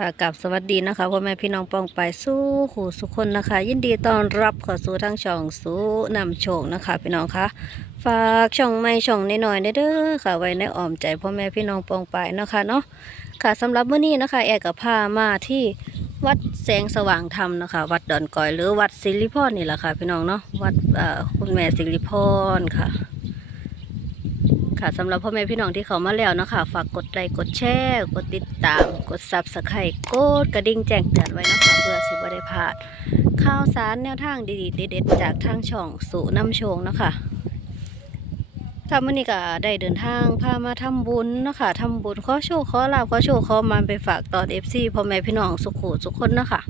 ค่ะกับสวัสดีนะคะพ่อแม่พี่น้องปองไปสู้ขู่สุคนนะคะ ยินดีต้อนรับเข้าสู่ทางช่องสู้นำโชคนะคะพี่น้องคะฝากช่องไม่ช่องน้อยๆเด้อค่ะ ไว้ในอ้อมใจพ่อแม่พี่น้องปองไปนะคะเนาะค่ะสำหรับมื้อนี้นะคะแอร์กับพามาที่วัดแสงสว่างธรรมนะคะ วัดดอนกอยหรือวัดสิริพรนี่แหละค่ะ พี่น้องเนาะวัดคุณแม่สิริพรค่ะ ค่ะสำหรับพ่อแม่พี่น้องที่เขามาแล้วเนาะคะฝากกดไลค์กดแชร์กดติดตาม กดซับสไครต์กดกระดิ่งแจ้งเตือนไว้เนาะคะเพื่อสิบได้พลาดข่าวสารแนวทางดีๆเด็ดๆจากทางช่องสู่น้ำโชงเนาะคะค่ะมื่อนี้ก็ได้เดินทางพามาทำบุญเนาะคะทำบุญขอโชคขอลาบขอโชคขอมานไปฝากตอนเอฟซีพ่อแม่พี่น้องสุขุสุขคนเนาะคะ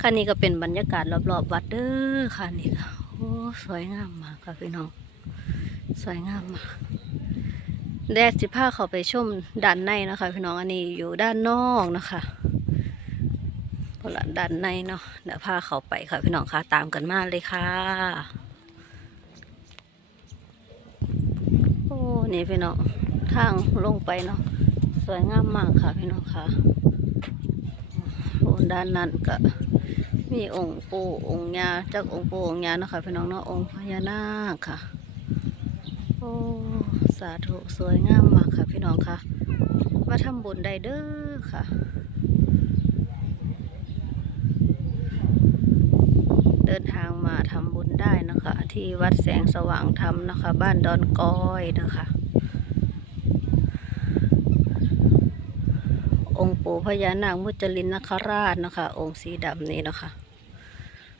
ค่ะนี่ก็เป็นบรรยากาศรอบๆวัดเด้อค่ะนี่ค่ะโอ้สวยงามมากค่ะพี่น้อง สวยงามมาก แดดสิผ้าเขาไปชมด้านในนะคะ พี่น้องอันนี้อยู่ด้านนอกนะคะพละด้านในเนาะเดี๋ยวพาเขาไปค่ะพี่น้องค่ะตามกันมาเลยค่ะ โอ้นี่พี่น้องทางลงไปเนาะสวยงามมากค่ะพี่น้องค่ะด้านนั้นก็มีองค์ปู่องค์ยาจากองค์ปู่องค์ยาเนาะคะพี่น้องเนาะองค์พญานาคค่ะ โอ้าธุสวยงามมากค่ะพี่น้องค่ะ มาทำบุญได้เด้อค่ะ เดินทางมาทำบุญได้นะคะ ที่วัดแสงสว่างธรรมนะคะ บ้านดอนก้อยนะคะ องค์ปู่พญานาคมุจลินนคราชนะคะ องค์สีดำนี้นะคะ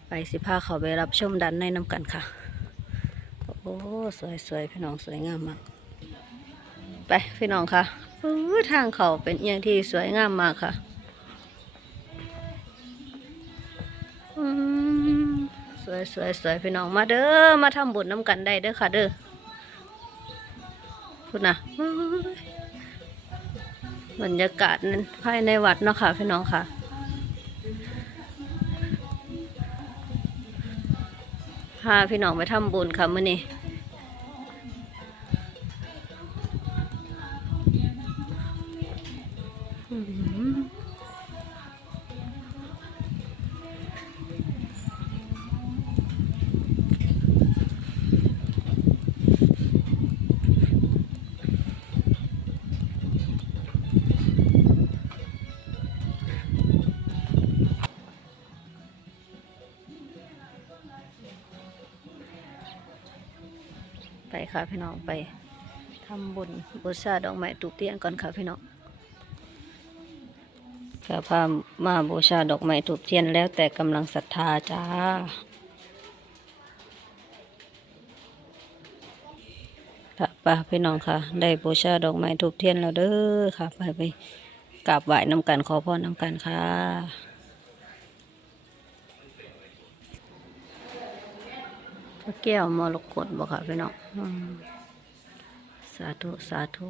ไปสิพาเขาไปรับชมดันในน้ำกันค่ะโอ้ สวยสวยพี่น้อง สวยงามมาก ไปพี่น้องค่ะทางเขาเป็นอย่างที่สวยงามมากค่ะสวยสวยสวยพี่น้องมาเด้อมาทำบุญน้ำกันได้เด้อค่ะ เด้อคุณนะอู้ยบรรยากาศนั้นภายในวัดเนาะค่ะ พี่น้องค่ะพาพี่น้องไปทำบุญค่ะมื้อนี้ ค่ะพี่น้องไปทำบุญบูชาดอกไม้ตูปเตียนก่อนค่ะพี่น้องค่ะพามาบูชาดอกไม้ถูกเทียนแล้วแต่กำลังศรัทธาจ้าค่ะป้าพี่น้องค่ะ ได้บูชาดอกไม้ถูกเทียนแล้วเด้อค่ะ ไปไปกราบไหว้น้ำกันขอพรน้ำกันค่ะ พระแก้วมรกตบอกค่ะพี่น้องสาธุ สาธุ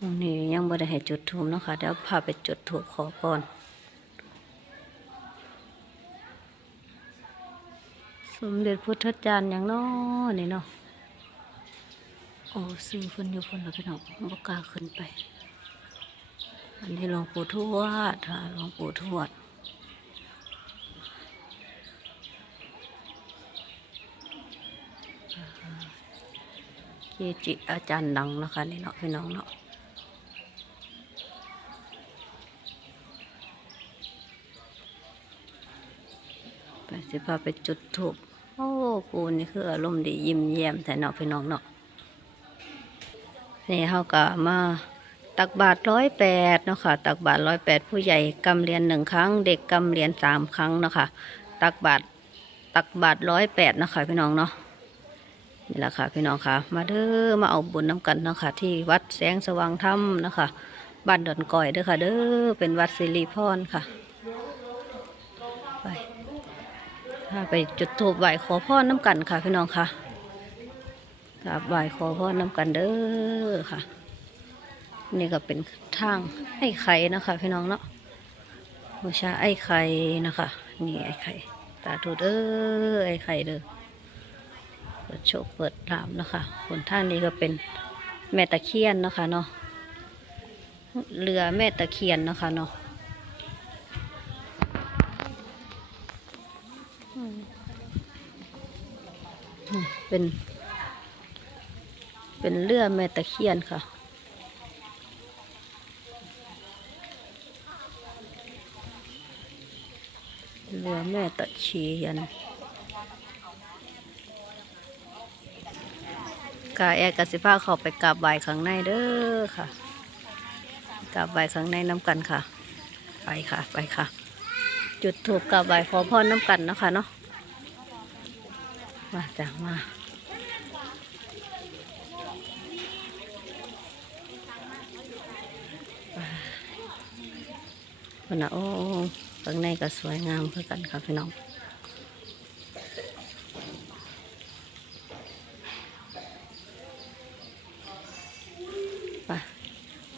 วันนี้ยังไม่ได้ให้จุดธูปเนาะค่ะ เดี๋ยวพาไปจุดธูปขอพรสมเด็จพุทธจารย์อย่างน้อนี่เนาะโอ้ซื้อเพิ่นอยู่เพิ่นแล้วพี่น้องบ่กล้าขึ้นไป อันนี้หลวงปู่ทวดค่ะหลวงปู่ทวด จิอาจารย์ดังนะคะนี่เนาะพี่น้องเนาะไปสิพาไปจุดถูกโอ้ปูนี่คืออารมณ์ดียิ้มแย้มแต่เนาะพี่น้องเนาะนี่เขาก็มาตักบาทร้อยแปดเนาะค่ะ ตักบาทร้อยแปดผู้ใหญ่กำเรียนหนึ่งครั้ง เด็กกำเรียนสามครั้งเนาะค่ะ ตักบาทตักบาทร้อยแปดนาะคะพี่น้องเนาะ นี่แหละค่ะพี่น้องค่ะ มาเด้อมาเอาบุญน้ำกันเนาะคะที่วัดแสงสว่างธรรมนะคะบ้านดอนก่อยเด้อค่ะ เด้อเป็นวัดสิริพรค่ะไปไปจุดธูปไหว้ขอพรน้ำกันค่ะ พี่น้องค่ะกราบไหว้ขอพรน้ำกันเด้อค่ะ นี่ก็เป็นทางไอ้ไข่นะคะ พี่น้องเนาะบูชาไอ้ไข่นะคะ นี่ไอ้ไข่ตาถูเด้อไอ้ไข่เด้อ ปิดโชคเปิดรามนะคะคนท่างนี้ก็เป็นแม่ตะเคียนนะคะเนาะเรือแม่ตะเคียนนะคะเนาะเป็น เป็นเรือแม่ตะเคียนค่ะเรือแม่ตะเคียน กาแอร์กสิภาเขาไปกราบไหว้ข้างในเด้อค่ะกราบไหว้ข้างในน้ำกันค่ะ ไปค่ะ ไปค่ะ จุดถูกกราบไหว้ขอพรน้ำกันเนาะคะเนาะมาจ้ะมาคนนะโอ้ข้างในก็สวยงามคือกันค่ะพี่น้อง ไป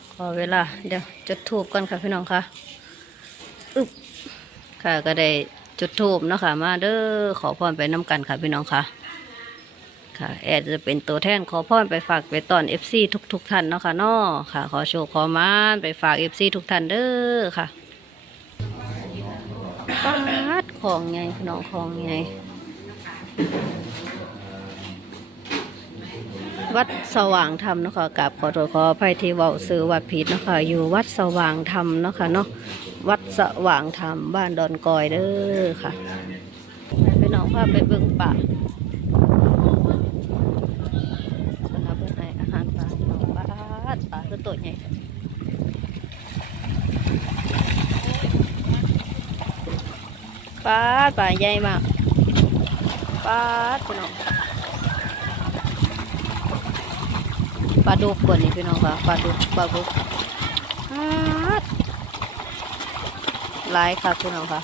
ข อเวลา เดี๋ยวจุดทูบกันค่ะพี่น้องค่ะอึบค่ะก็ได้จุดทูบเนาะค่ะ มาเด้อขอพรไปน้ำกันค่ะพี่น้องค่ะ ค่ะ แอดจะเป็นตัวแทนขอพรไปฝากไปตอน FC ทุกทุกท่านเนาะค่ะนาะค่ะ ขอโชคขอมานไปฝาก FC ทุกท่านเด้อค่ะปาดของไงพี่น้องของไง วัดสว่างธรรมนะคะกับขอโทษขออภัยที่เว้าซื้อวัดผิดนะคะอยู่วัดสว่างธรรมนะคะเนาะวัดสว่างธรรมบ้านดอนกอยเด้อค่ะให้พี่น้องพาไปเบิ่งป่าสำหรับเพื่อนให้อาหารปลาน้องปลาปลาคือตัวใหญ่ปลาปลาใหญ่มากปลาพี่น้อง ปลาดุกกว่านี้พี่น้องค่ะปลาดุกปลาดุกปลาดหลายค่ะพี่น้องค่ะ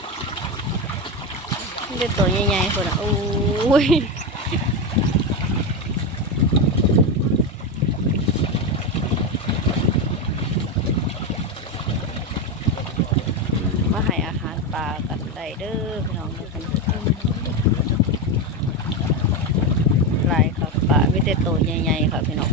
นี่เป็นตัวใหญ่ๆคนอะโอ้ยมาให้อาหารปลากันได้เด้อพี่น้องเด้อกันหลายครับปลาไม่ แต่ตัวใหญ่ๆค่ะพี่น้อง